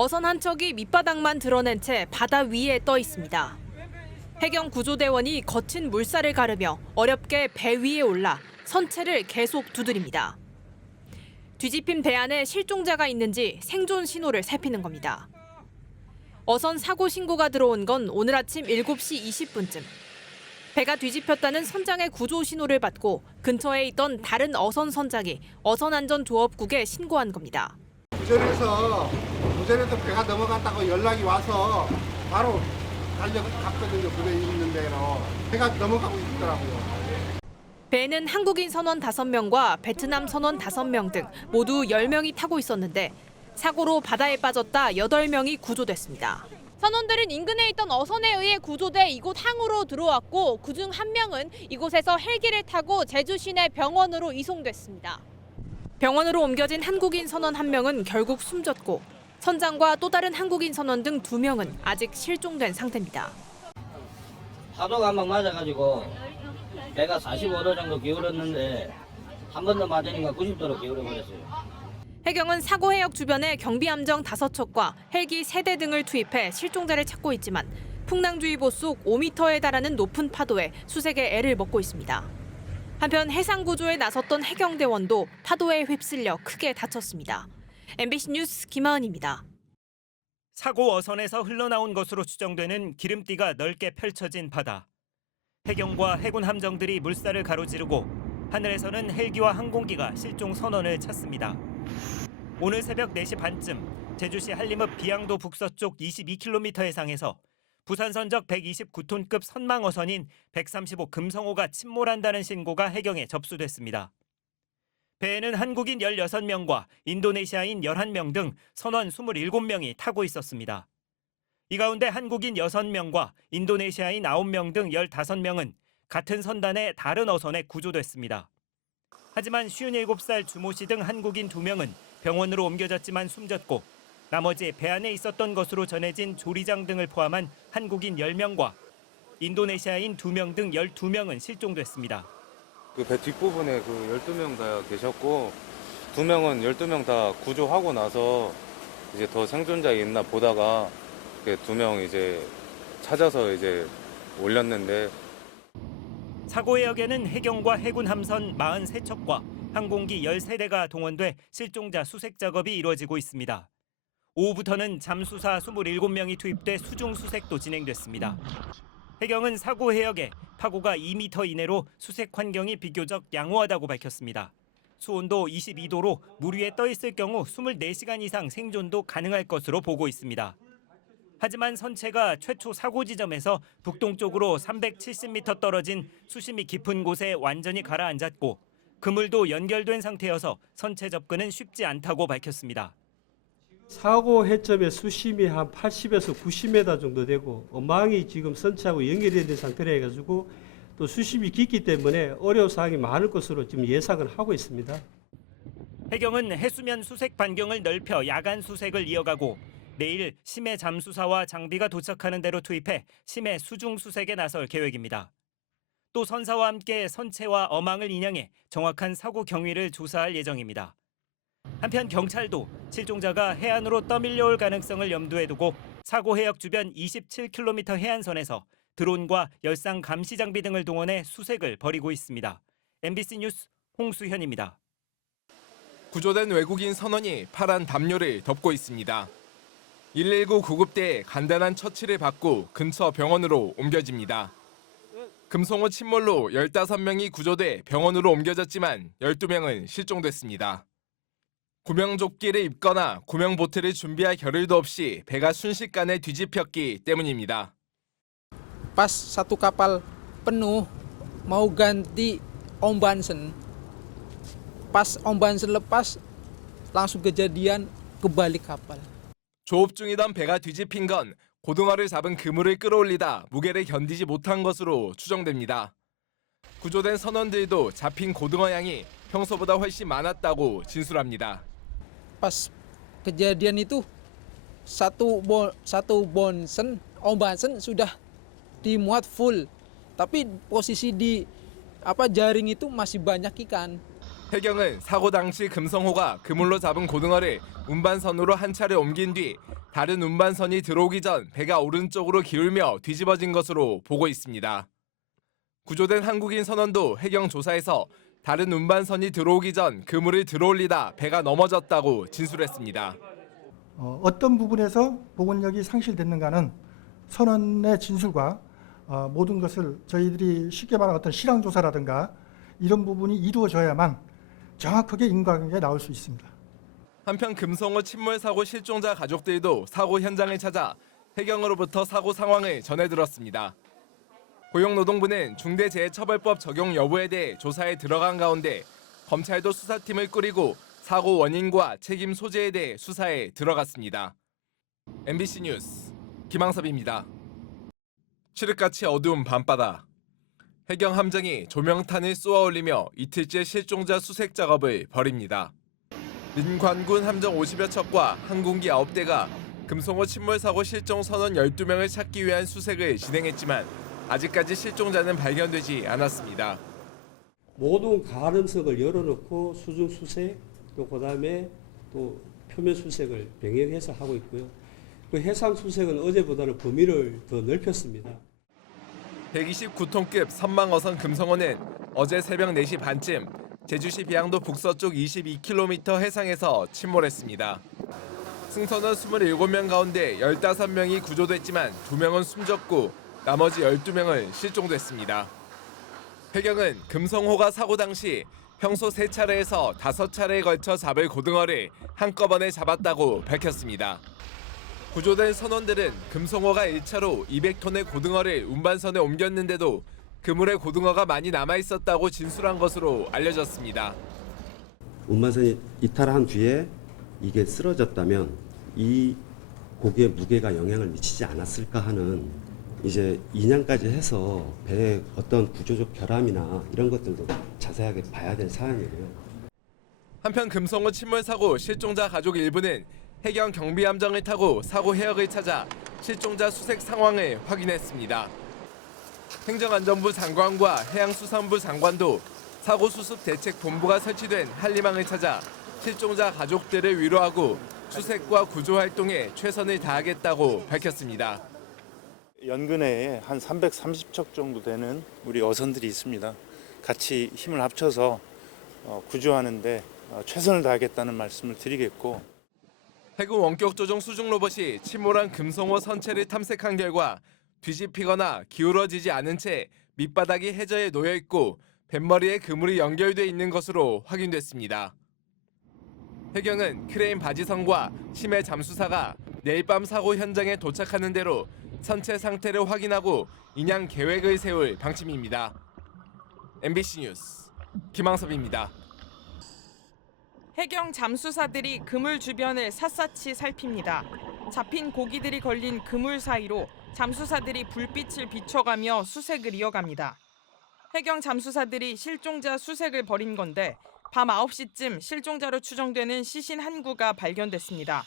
어선 한 척이 밑바닥만 드러낸 채 바다 위에 떠 있습니다. 해경 구조대원이 거친 물살을 가르며 어렵게 배 위에 올라 선체를 계속 두드립니다. 뒤집힌 배 안에 실종자가 있는지 생존 신호를 살피는 겁니다. 어선 사고 신고가 들어온 건 오늘 아침 7시 20분쯤. 배가 뒤집혔다는 선장의 구조 신호를 받고 근처에 있던 다른 어선 선장이 어선안전조업국에 신고한 겁니다. 무전에서 배가 넘어갔다고 연락이 와서 바로 달려갔거든요. 물에 있는 대로. 배가 넘어가고 있더라고요. 배에는 한국인 선원 5명과 베트남 선원 5명 등 모두 10명이 타고 있었는데 사고로 바다에 빠졌다 8명이 구조됐습니다. 선원들은 인근에 있던 어선에 의해 구조돼 이곳 항으로 들어왔고 그중 1명은 이곳에서 헬기를 타고 제주 시내 병원으로 이송됐습니다. 병원으로 옮겨진 한국인 선원 1명은 결국 숨졌고 선장과 또 다른 한국인 선원 등 2명은 아직 실종된 상태입니다. 파도가 한 방 맞아가지고 배가 45도 정도 기울었는데 한 번 더 맞으니까 90도로 기울어버렸어요. 해경은 사고 해역 주변에 경비함정 5척과 헬기 3대 등을 투입해 실종자를 찾고 있지만 풍랑주의보 속 5m에 달하는 높은 파도에 수색에 애를 먹고 있습니다. 한편 해상구조에 나섰던 해경대원도 파도에 휩쓸려 크게 다쳤습니다. MBC 뉴스 김하은입니다. 사고 어선에서 흘러나온 것으로 추정되는 기름띠가 넓게 펼쳐진 바다. 해경과 해군 함정들이 물살을 가로지르고 하늘에서는 헬기와 항공기가 실종 선원을 찾습니다. 오늘 새벽 4시 반쯤 제주시 한림읍 비양도 북서쪽 22km 해상에서 부산 선적 129톤급 선망 어선인 135 금성호가 침몰한다는 신고가 해경에 접수됐습니다. 배에는 한국인 16명과 인도네시아인 11명 등 선원 27명이 타고 있었습니다. 이 가운데 한국인 6명과 인도네시아인 9명 등 15명은 같은 선단의 다른 어선에 구조됐습니다. 하지만 57살 주모 씨 등 한국인 2명은 병원으로 옮겨졌지만 숨졌고 나머지 배 안에 있었던 것으로 전해진 조리장 등을 포함한 한국인 10명과 인도네시아인 2명 등 12명은 실종됐습니다. 그 배 뒷부분에 그 12명 다 계셨고 2명은 12명 다 구조하고 나서 이제 더 생존자 있나 보다가 2명 이제 찾아서 이제 올렸는데 사고 해역에는 해경과 해군 함선 43척과 항공기 13대가 동원돼 실종자 수색 작업이 이루어지고 있습니다. 오후부터는 잠수사 27명이 투입돼 수중 수색도 진행됐습니다. 해경은 사고 해역에 파고가 2m 이내로 수색 환경이 비교적 양호하다고 밝혔습니다. 수온도 22도로 물 위에 떠 있을 경우 24시간 이상 생존도 가능할 것으로 보고 있습니다. 하지만 선체가 최초 사고 지점에서 북동쪽으로 370m 떨어진 수심이 깊은 곳에 완전히 가라앉았고 그물도 연결된 상태여서 선체 접근은 쉽지 않다고 밝혔습니다. 사고 해점의 수심이 한 80에서 90m 정도 되고 어망이 지금 선체하고 연결이 된 상태라 해가지고 또 수심이 깊기 때문에 어려운 사항이 많을 것으로 지금 예상을 하고 있습니다. 해경은 해수면 수색 반경을 넓혀 야간 수색을 이어가고 내일 심해 잠수사와 장비가 도착하는 대로 투입해 심해 수중 수색에 나설 계획입니다. 또 선사와 함께 선체와 어망을 인양해 정확한 사고 경위를 조사할 예정입니다. 한편 경찰도 실종자가 해안으로 떠밀려올 가능성을 염두에 두고 사고 해역 주변 27km 해안선에서 드론과 열상 감시 장비 등을 동원해 수색을 벌이고 있습니다. MBC 뉴스 홍수현입니다. 구조된 외국인 선원이 파란 담요를 덮고 있습니다. 119 구급대에 간단한 처치를 받고 근처 병원으로 옮겨집니다. 금성호 침몰로 15명이 구조돼 병원으로 옮겨졌지만 12명은 실종됐습니다. 구명조끼를 입거나 구명보트를 준비할 겨를도 없이 배가 순식간에 뒤집혔기 때문입니다. Pas satu kapal penuh mau ganti ombansen. Pas ombansen lepas langsung kejadian kebalik kapal. 조업 중이던 배가 뒤집힌 건 고등어를 잡은 그물을 끌어올리다 무게를 견디지 못한 것으로 추정됩니다. 구조된 선원들도 잡힌 고등어 양이 평소보다 훨씬 많았다고 진술합니다. Pas kejadian itu satu bonsen ombansen sudah dimuat full. Tapi posisi di jaring itu masih banyak ikan. 해경은 사고 당시 금성호가 그물로 잡은 고등어를 운반선으로 한 차례 옮긴 뒤 다른 운반선이 들어오기 전 배가 오른쪽으로 기울며 뒤집어진 것으로 보고 있습니다. 구조된 한국인 선원도 해경 조사에서 다른 운반선이 들어오기 전 그물을 들어올리다 배가 넘어졌다고 진술했습니다. 어떤 부분에서 복원력이 상실됐는가는 선원의 진술과 모든 것을 저희들이 쉽게 말하는 어떤 실황 조사라든가 이런 부분이 이루어져야만 정확하게 인과관계가 나올 수 있습니다. 한편 금성호 침몰 사고 실종자 가족들도 사고 현장을 찾아 해경으로부터 사고 상황을 전해 들었습니다. 고용노동부는 중대재해처벌법 적용 여부에 대해 조사에 들어간 가운데 검찰도 수사팀을 꾸리고 사고 원인과 책임 소재에 대해 수사에 들어갔습니다. MBC 뉴스 김항섭입니다. 칠흑같이 어두운 밤바다. 해경 함정이 조명탄을 쏘아올리며 이틀째 실종자 수색 작업을 벌입니다. 민관군 함정 50여 척과 항공기 9대가 금성호 침몰 사고 실종 선원 12명을 찾기 위한 수색을 진행했지만 아직까지 실종자는 발견되지 않았습니다. 모든 가능성을 열어놓고 수중 수색 또 그다음에 또 표면 수색을 병행해서 하고 있고요. 그 해상 수색은 어제보다는 범위를 더 넓혔습니다. 129톤급 선망어선 금성호는 어제 새벽 4시 반쯤 제주시 비양도 북서쪽 22km 해상에서 침몰했습니다. 승선원 27명 가운데 15명이 구조됐지만 2명은 숨졌고 나머지 12명은 실종됐습니다. 해경은 금성호가 사고 당시 평소 3차례에서 5차례에 걸쳐 잡을 고등어를 한꺼번에 잡았다고 밝혔습니다. 구조된 선원들은 금성호가 1차로 200톤의 고등어를 운반선에 옮겼는데도 그물에 고등어가 많이 남아있었다고 진술한 것으로 알려졌습니다. 운반선이 이탈한 뒤에 이게 쓰러졌다면 이 고기의 무게가 영향을 미치지 않았을까 하는 이제 인양까지 해서 배의 어떤 구조적 결함이나 이런 것들도 자세하게 봐야 될 사안이에요. 한편 금성호 침몰 사고 실종자 가족 일부는 해경 경비함정을 타고 사고 해역을 찾아 실종자 수색 상황을 확인했습니다. 행정안전부 장관과 해양수산부 장관도 사고 수습 대책 본부가 설치된 한림항을 찾아 실종자 가족들을 위로하고 수색과 구조 활동에 최선을 다하겠다고 밝혔습니다. 연근해에 한 330척 정도 되는 우리 어선들이 있습니다. 같이 힘을 합쳐서 구조하는데 최선을 다하겠다는 말씀을 드리겠고, 해군 원격 조종 수중 로봇이 침몰한 금성호 선체를 탐색한 결과 뒤집히거나 기울어지지 않은 채 밑바닥이 해저에 놓여 있고 뱃머리에 그물이 연결돼 있는 것으로 확인됐습니다. 해경은 크레인 바지선과 심해 잠수사가 내일 밤 사고 현장에 도착하는 대로 선체 상태를 확인하고 인양 계획을 세울 방침입니다. MBC 뉴스 김항섭입니다. 해경 잠수사들이 그물 주변을 샅샅이 살핍니다. 잡힌 고기들이 걸린 그물 사이로 잠수사들이 불빛을 비춰가며 수색을 이어갑니다. 해경 잠수사들이 실종자 수색을 벌인 건데 밤 9시쯤 실종자로 추정되는 시신 한 구가 발견됐습니다.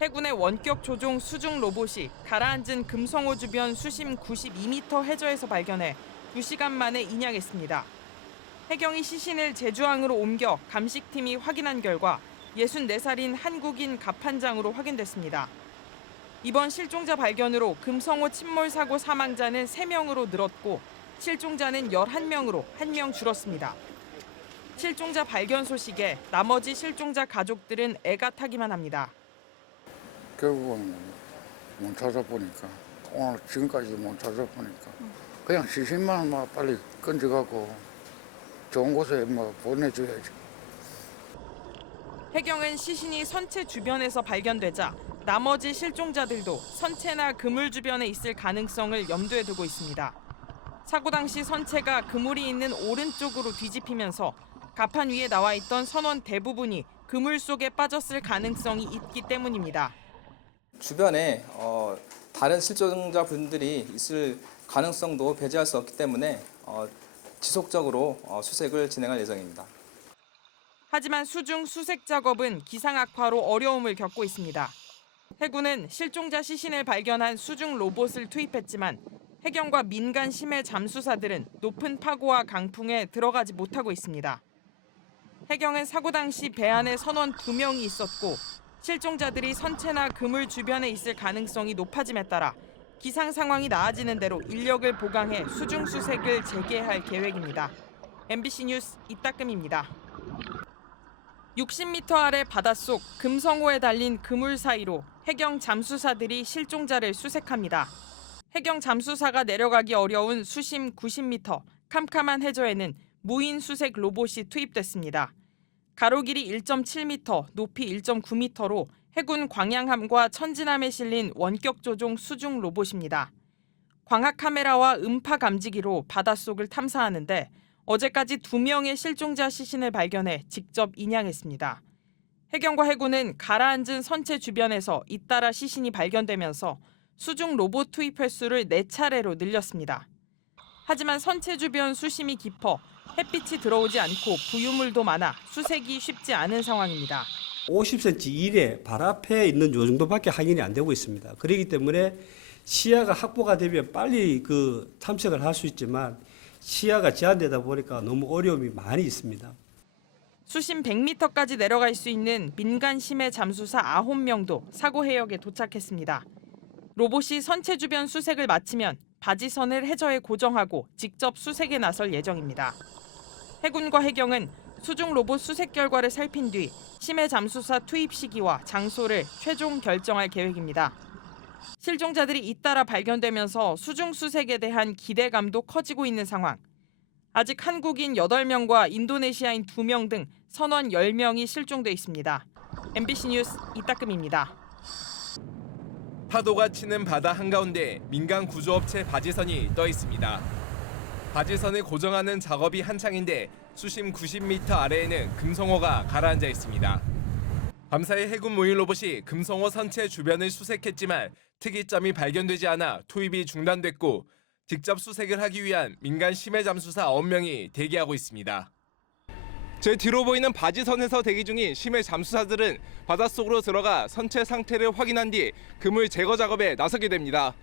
해군의 원격 조종 수중 로봇이 가라앉은 금성호 주변 수심 92m 해저에서 발견해 2시간 만에 인양했습니다. 해경이 시신을 제주항으로 옮겨 감식팀이 확인한 결과 64살인 한국인 갑판장으로 확인됐습니다. 이번 실종자 발견으로 금성호 침몰 사고 사망자는 3명으로 늘었고 실종자는 11명으로 1명 줄었습니다. 실종자 발견 소식에 나머지 실종자 가족들은 애가 타기만 합니다. 결국은 못 찾아보니까 오늘 지금까지 못 찾아보니까 그냥 시신만 막 빨리 건져가고 좋은 곳에 뭐 보내줘야지. 해경은 시신이 선체 주변에서 발견되자 나머지 실종자들도 선체나 그물 주변에 있을 가능성을 염두에 두고 있습니다. 사고 당시 선체가 그물이 있는 오른쪽으로 뒤집히면서 갑판 위에 나와 있던 선원 대부분이 그물 속에 빠졌을 가능성이 있기 때문입니다. 주변에 다른 실종자분들이 있을 가능성도 배제할 수 없기 때문에 지속적으로 수색을 진행할 예정입니다. 하지만 수중 수색 작업은 기상 악화로 어려움을 겪고 있습니다. 해군은 실종자 시신을 발견한 수중 로봇을 투입했지만 해경과 민간 심해 잠수사들은 높은 파고와 강풍에 들어가지 못하고 있습니다. 해경은 사고 당시 배 안에 선원 2명이 있었고 실종자들이 선체나 그물 주변에 있을 가능성이 높아짐에 따라 기상 상황이 나아지는 대로 인력을 보강해 수중 수색을 재개할 계획입니다. MBC 뉴스 이따금입니다. 60m 아래 바닷속 금성호에 달린 그물 사이로 해경 잠수사들이 실종자를 수색합니다. 해경 잠수사가 내려가기 어려운 수심 90m 캄캄한 해저에는 무인 수색 로봇이 투입됐습니다. 가로 길이 1.7m, 높이 1.9m로 해군 광양함과 천진함에 실린 원격 조종 수중 로봇입니다. 광학 카메라와 음파 감지기로 바닷속을 탐사하는데 어제까지 2명의 실종자 시신을 발견해 직접 인양했습니다. 해경과 해군은 가라앉은 선체 주변에서 잇따라 시신이 발견되면서 수중 로봇 투입 횟수를 4차례로 늘렸습니다. 하지만 선체 주변 수심이 깊어 햇빛이 들어오지 않고 부유물도 많아 수색이 쉽지 않은 상황입니다. 50cm 이내 발 앞에 있는 요 정도밖에 확인이 안 되고 있습니다. 그렇기 때문에 시야가 확보가 되면 빨리 그 탐색을 할 수 있지만 시야가 제한되다 보니까 너무 어려움이 많이 있습니다. 수심 100m까지 내려갈 수 있는 민간 심해 잠수사 9명도 사고 해역에 도착했습니다. 로봇이 선체 주변 수색을 마치면 바지선을 해저에 고정하고 직접 수색에 나설 예정입니다. 해군과 해경은 수중 로봇 수색 결과를 살핀 뒤 심해 잠수사 투입 시기와 장소를 최종 결정할 계획입니다. 실종자들이 잇따라 발견되면서 수중 수색에 대한 기대감도 커지고 있는 상황. 아직 한국인 8명과 인도네시아인 2명 등 선원 10명이 실종돼 있습니다. MBC 뉴스 이따금입니다. 파도가 치는 바다 한가운데 민간 구조업체 바지선이 떠 있습니다. 바지선을 고정하는 작업이 한창인데 수심 90m 아래에는 금성호가 가라앉아 있습니다. 밤사이 해군 무인 로봇이 금성호 선체 주변을 수색했지만 특이점이 발견되지 않아 투입이 중단됐고 직접 수색을 하기 위한 민간 심해 잠수사 9명이 대기하고 있습니다. 제 뒤로 보이는 바지선에서 대기 중인 심해 잠수사들은 바닷속으로 들어가 선체 상태를 확인한 뒤 그물 제거 작업에 나서게 됩니다.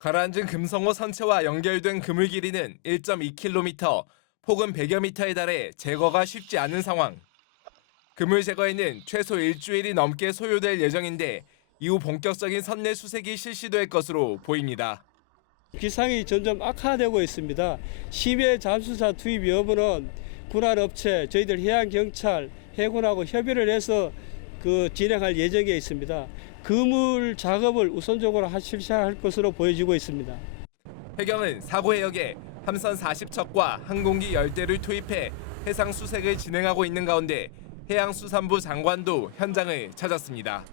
가라앉은 금성호 선체와 연결된 그물 길이는 1.2km, 폭은 100여 미터에 달해 제거가 쉽지 않은 상황. 그물 제거에는 최소 일주일이 넘게 소요될 예정인데 이후 본격적인 선내 수색이 실시될 것으로 보입니다. 기상이 점점 악화되고 있습니다. 심해 잠수사 투입 여부는 군안업체, 저희들 해양경찰, 해군하고 협의를 해서 진행할 예정에 있습니다. 그물 작업을 우선적으로 실시할 것으로 보여지고 있습니다. 해경은 사고 해역에 함선 40척과 항공기 10대를 투입해 해상 수색을 진행하고 있는 가운데 해양수산부 장관도 현장을 찾았습니다.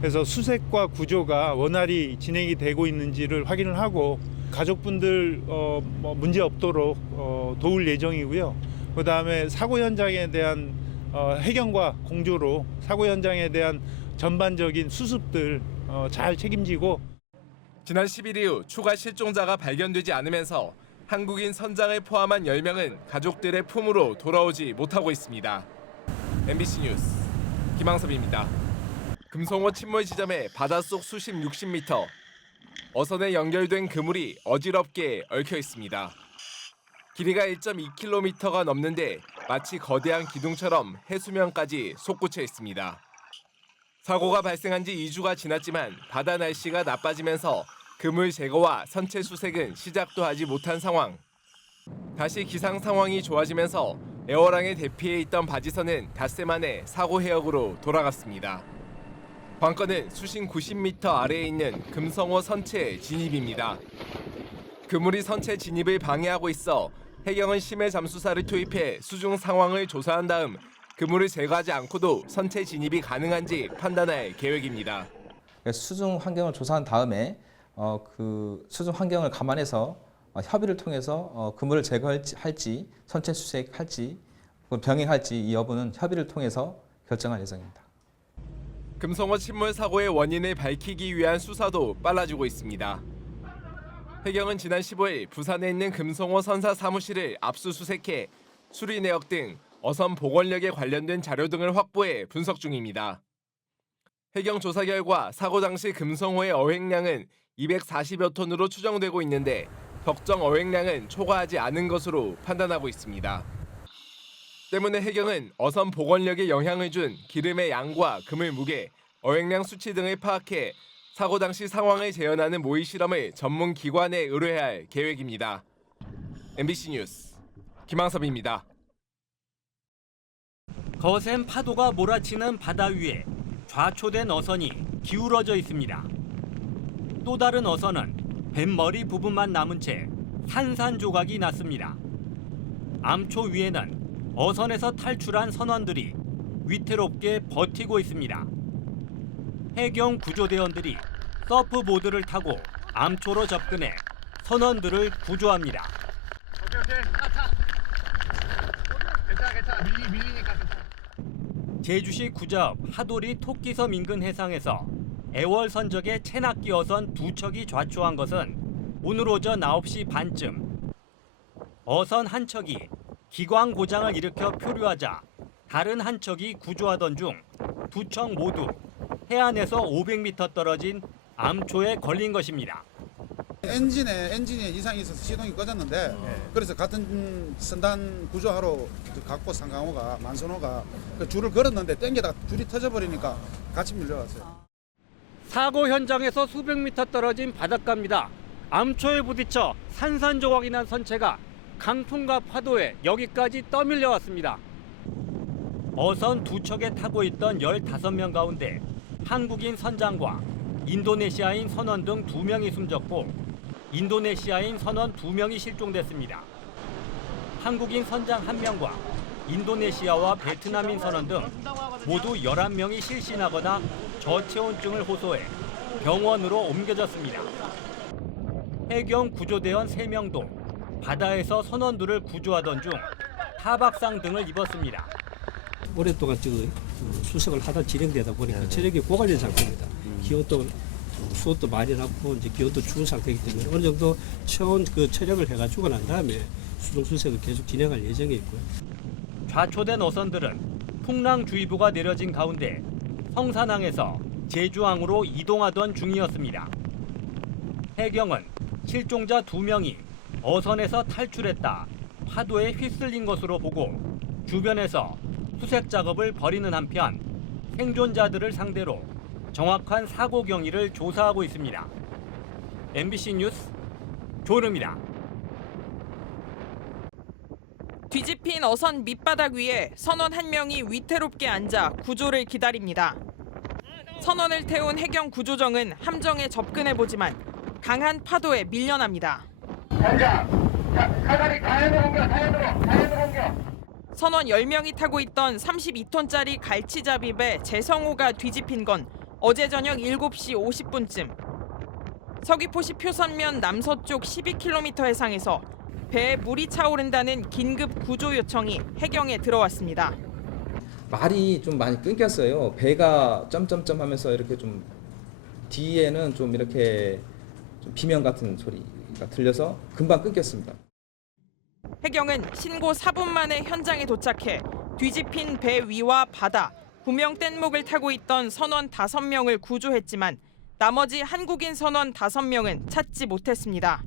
그래서 수색과 구조가 원활히 진행이 되고 있는지를 확인을 하고 가족분들 문제 없도록 도울 예정이고요. 그다음에 사고 현장에 대한 해경과 공조로 사고 현장에 대한 전반적인 수습들 잘 책임지고. 지난 10일 이후 추가 실종자가 발견되지 않으면서 한국인 선장을 포함한 10명은 가족들의 품으로 돌아오지 못하고 있습니다. MBC 뉴스 김항섭입니다. 금성호 침몰 지점의 바닷속 수심 60m, 어선에 연결된 그물이 어지럽게 얽혀 있습니다. 길이가 1.2km가 넘는데 마치 거대한 기둥처럼 해수면까지 솟구쳐 있습니다. 사고가 발생한 지 2주가 지났지만 바다 날씨가 나빠지면서 그물 제거와 선체 수색은 시작도 하지 못한 상황. 다시 기상 상황이 좋아지면서 애월항에 대피해 있던 바지선은 닷새 만에 사고 해역으로 돌아갔습니다. 관건은 수심 90m 아래에 있는 금성호 선체 진입입니다. 그물이 선체 진입을 방해하고 있어 해경은 심해 잠수사를 투입해 수중 상황을 조사한 다음 그물을 제거하지 않고도 선체 진입이 가능한지 판단할 계획입니다. 수중 환경을 조사한 다음에 그 수중 환경을 감안해서 협의를 통해서 그물을 제거할지 선체 수색할지 병행할지 이 여부는 협의를 통해서 결정할 예정입니다. 금성호 침몰 사고의 원인을 밝히기 위한 수사도 빨라지고 있습니다. 해경은 지난 15일 부산에 있는 금성호 선사 사무실을 압수수색해 수리 내역 등 어선 복원력에 관련된 자료 등을 확보해 분석 중입니다. 해경 조사 결과 사고 당시 금성호의 어획량은 240여 톤으로 추정되고 있는데 적정 어획량은 초과하지 않은 것으로 판단하고 있습니다. 때문에 해경은 어선 복원력에 영향을 준 기름의 양과 그물 무게, 어획량 수치 등을 파악해 사고 당시 상황을 재현하는 모의 실험을 전문 기관에 의뢰해야 할 계획입니다. MBC 뉴스 김항섭입니다. 거센 파도가 몰아치는 바다 위에 좌초된 어선이 기울어져 있습니다. 또 다른 어선은 뱃머리 부분만 남은 채 산산조각이 났습니다. 암초 위에는 어선에서 탈출한 선원들이 위태롭게 버티고 있습니다. 해경 구조대원들이 서프보드를 타고 암초로 접근해 선원들을 구조합니다. 제주시 구자읍 하도리 토끼섬 인근 해상에서 애월 선적의 체납기 어선 2척이 좌초한 것은 오늘 오전 9시 반쯤. 어선 한 척이 기광 고장을 일으켜 표류하자 다른 한 척이 구조하던 중 2척 모두 해안에서 500m 떨어진 암초에 걸린 것입니다. 엔진에 이상이 있어서 시동이 꺼졌는데 그래서 같은 선단 구조하러 각보 상강호가 만선호가 그 줄을 걸었는데 땡겨다 줄이 터져버리니까 같이 밀려왔어요. 사고 현장에서 수백 미터 떨어진 바닷가입니다. 암초에 부딪혀 산산조각이 난 선체가 강풍과 파도에 여기까지 떠밀려 왔습니다. 어선 2척에 타고 있던 15명 가운데 한국인 선장과 인도네시아인 선원 등 2명이 숨졌고 인도네시아인 선원 2명이 실종됐습니다. 한국인 선장 1명과 인도네시아와 베트남인 선원 등 모두 11명이 실신하거나 저체온증을 호소해 병원으로 옮겨졌습니다. 해경 구조대원 3명도 바다에서 선원들을 구조하던 중 타박상 등을 입었습니다. 오랫동안 수색을 하다 진행되다 보니까 체력이 고갈된 상태입니다. 기온도 수온도 많이 낮고 이제 기온도 추운 상태이기 때문에 어느 정도 체온 체력을 해가지고 난 다음에 수중 수색을 계속 진행할 예정에 있고요. 좌초된 어선들은 풍랑주의보가 내려진 가운데 성산항에서 제주항으로 이동하던 중이었습니다. 해경은 실종자 2명이 어선에서 탈출했다 파도에 휩쓸린 것으로 보고 주변에서 수색 작업을 벌이는 한편 생존자들을 상대로 정확한 사고 경위를 조사하고 있습니다. MBC 뉴스 조은우입니다. 뒤집힌 어선 밑바닥 위에 선원 1명이 위태롭게 앉아 구조를 기다립니다. 선원을 태운 해경 구조정은 함정에 접근해보지만 강한 파도에 밀려납니다. 선원 10명이 타고 있던 32톤짜리 갈치잡이 배 재성호가 뒤집힌 건 어제 저녁 7시 50분쯤. 서귀포시 표선면 남서쪽 12km 해상에서 배에 물이 차오른다는 긴급 구조 요청이 해경에 들어왔습니다. 말이 좀 많이 끊겼어요. 배가 점점점 하면서 이렇게 좀 뒤에는 좀 이렇게 좀 비명 같은 소리가 들려서 금방 끊겼습니다. 해경은 신고 4분 만에 현장에 도착해 뒤집힌 배 위와 바다, 구명 뗏목을 타고 있던 선원 5명을 구조했지만 나머지 한국인 선원 5명은 찾지 못했습니다.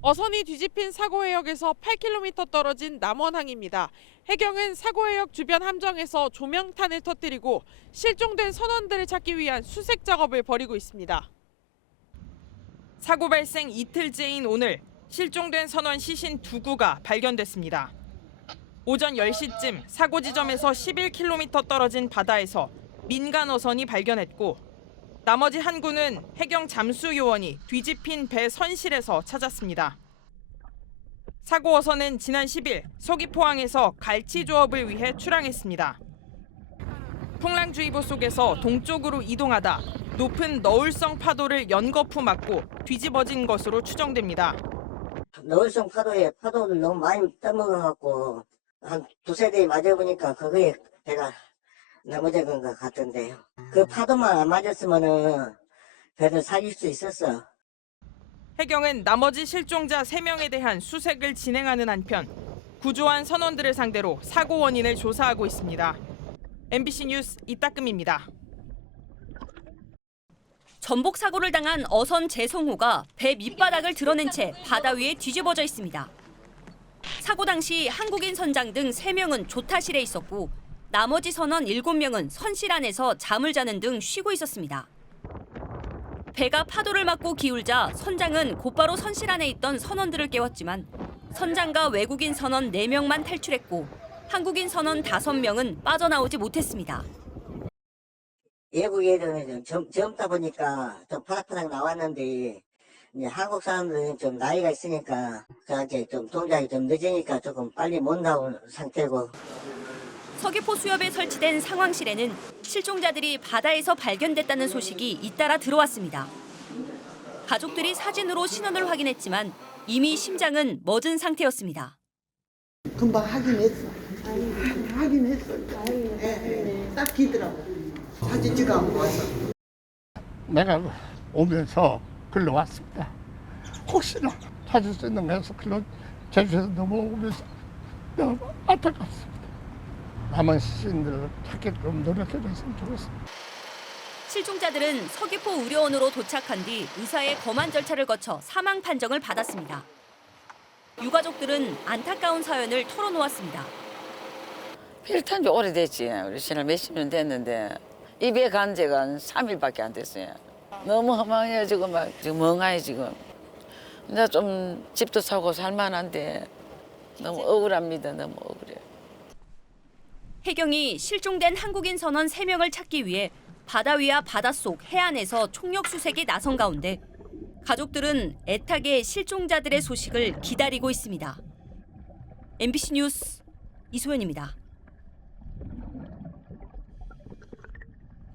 어선이 뒤집힌 사고해역에서 8km 떨어진 남원항입니다. 해경은 사고해역 주변 함정에서 조명탄을 터뜨리고 실종된 선원들을 찾기 위한 수색 작업을 벌이고 있습니다. 사고 발생 이틀째인 오늘 실종된 선원 시신 2구가 발견됐습니다. 오전 10시쯤 사고 지점에서 11km 떨어진 바다에서 민간 어선이 발견했고 나머지 한 구는 해경 잠수 요원이 뒤집힌 배 선실에서 찾았습니다. 사고 어선은 지난 10일 서귀포항에서 갈치 조업을 위해 출항했습니다. 풍랑주의보 속에서 동쪽으로 이동하다 높은 너울성 파도를 연거푸 맞고 뒤집어진 것으로 추정됩니다. 너울성 파도에 파도를 너무 많이 떠먹어갖고 한 2-3대 맞아보니까 그거에 배가 넘어진 것 같던데요. 그 파도만 안 맞았으면은 배를 살릴 수 있었어. 해경은 나머지 실종자 3명에 대한 수색을 진행하는 한편 구조한 선원들을 상대로 사고 원인을 조사하고 있습니다. MBC 뉴스 이따금입니다. 전복 사고를 당한 어선 재성호가 배 밑바닥을 드러낸 채 바다 위에 뒤집어져 있습니다. 사고 당시 한국인 선장 등 3명은 조타실에 있었고 나머지 선원 7명은 선실 안에서 잠을 자는 등 쉬고 있었습니다. 배가 파도를 맞고 기울자 선장은 곧바로 선실 안에 있던 선원들을 깨웠지만 선장과 외국인 선원 4명만 탈출했고 한국인 선원 5명은 빠져나오지 못했습니다. 외국 애들은 좀 젊다 보니까 좀 파닥파닥 나왔는데 이제 한국 사람들은 좀 나이가 있으니까 그한테 좀 동작이 좀 늦으니까 조금 빨리 못 나온 상태고. 서귀포 수협에 설치된 상황실에는 실종자들이 바다에서 발견됐다는 소식이 잇따라 들어왔습니다. 가족들이 사진으로 신원을 확인했지만 이미 심장은 멎은 상태였습니다. 금방 확인했어. 확인했어. 딱 기더라고. 사진 찍어갖고 와서. 내가 오면서 글로 왔습니다. 혹시나 찾을 수 있는 거에서 글로 제주에서 넘어오면서 너무 안타깝습니다. 남은 시신들을 찾게끔 노력해줬으면 좋겠습니다. 실종자들은 서귀포 의료원으로 도착한 뒤 의사의 검안 절차를 거쳐 사망 판정을 받았습니다. 유가족들은 안타까운 사연을 털어놓았습니다. 배를 탄 지 오래됐지. 우리 신을 몇십 년 됐는데 이 배 간 지가 3일밖에 안 됐어요. 너무 허망해요. 지금 멍하니 지금. 이제 좀 집도 사고 살만한데 너무 억울합니다. 너무 억울해요. 해경이 실종된 한국인 선원 3명을 찾기 위해 바다 위와 바닷속 해안에서 총력 수색에 나선 가운데 가족들은 애타게 실종자들의 소식을 기다리고 있습니다. MBC 뉴스 이소연입니다.